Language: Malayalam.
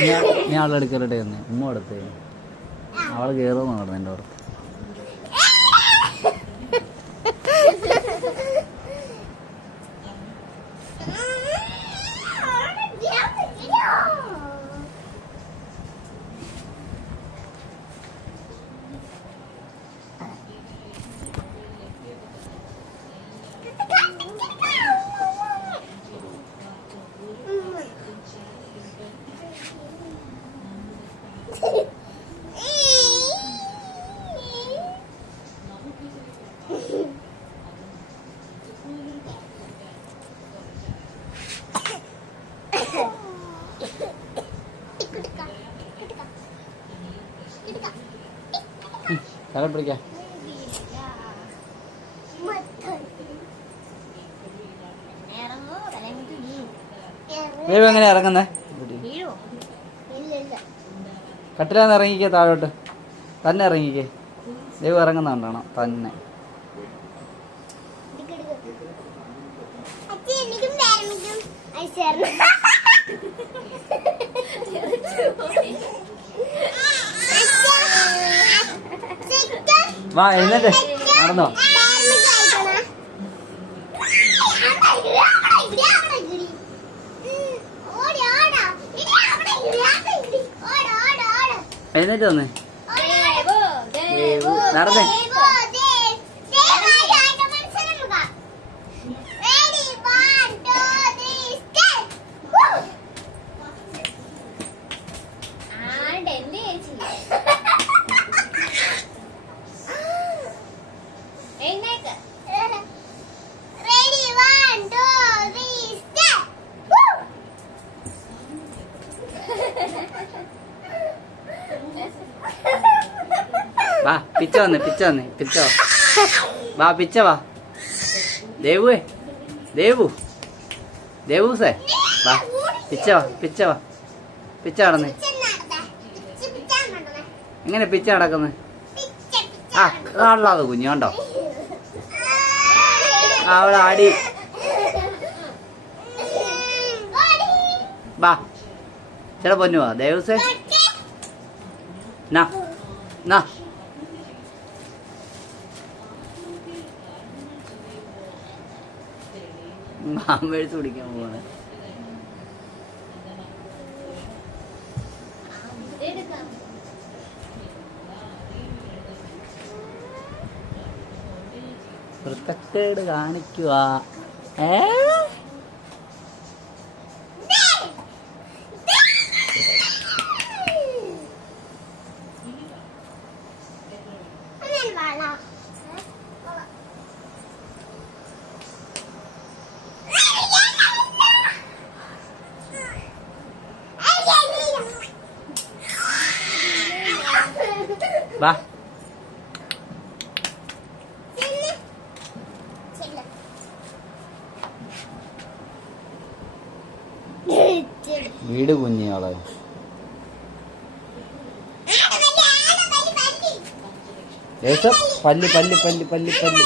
ഞാൻ അവളെ എടുക്കലട്ടെ എന്ന് ഉമ്മ എടുത്ത് അവള് കയറുമെന്ന് പറഞ്ഞു എൻ്റെ പുറത്ത്. തല പിടിക്കാം. ദൈവം എങ്ങനെയാ ഇറങ്ങുന്നേ? കട്ടിലാന്ന് ഇറങ്ങിക്കേ, താഴോട്ട് തന്നെ ഇറങ്ങിക്കേ. ദൈവം ഇറങ്ങുന്നുണ്ടാണോ തന്നെ. വാ എഴുന്നേറ്റ് നടന്നോ. എഴുന്നേറ്റ് വന്നേ നടന്നേ. വാ പിച്ച വന്നേ പിച്ച വാ പിച്ച വാ. ദേവുവേ ദേവൂസേ വാ പിച്ച വാ പിച്ച നടന്നേ. എങ്ങനെ പിച്ച നടക്കുന്നത്? ആ കാണാതെ കുഞ്ഞു കണ്ടോ അവിടെ ആടി. വാ ചേട്ടാ പൊന്നു വാ ദേവൂസേ. നാ മാമ്പഴത്ത് കുടിക്കാൻ പോവാണ്. വൃത്തക്കേട് കാണിക്കുക. വാ വീട് കുഞ്ഞിയാളെ. പല്ല് പല്ല് പല്ല് പല്ല് പല്ല്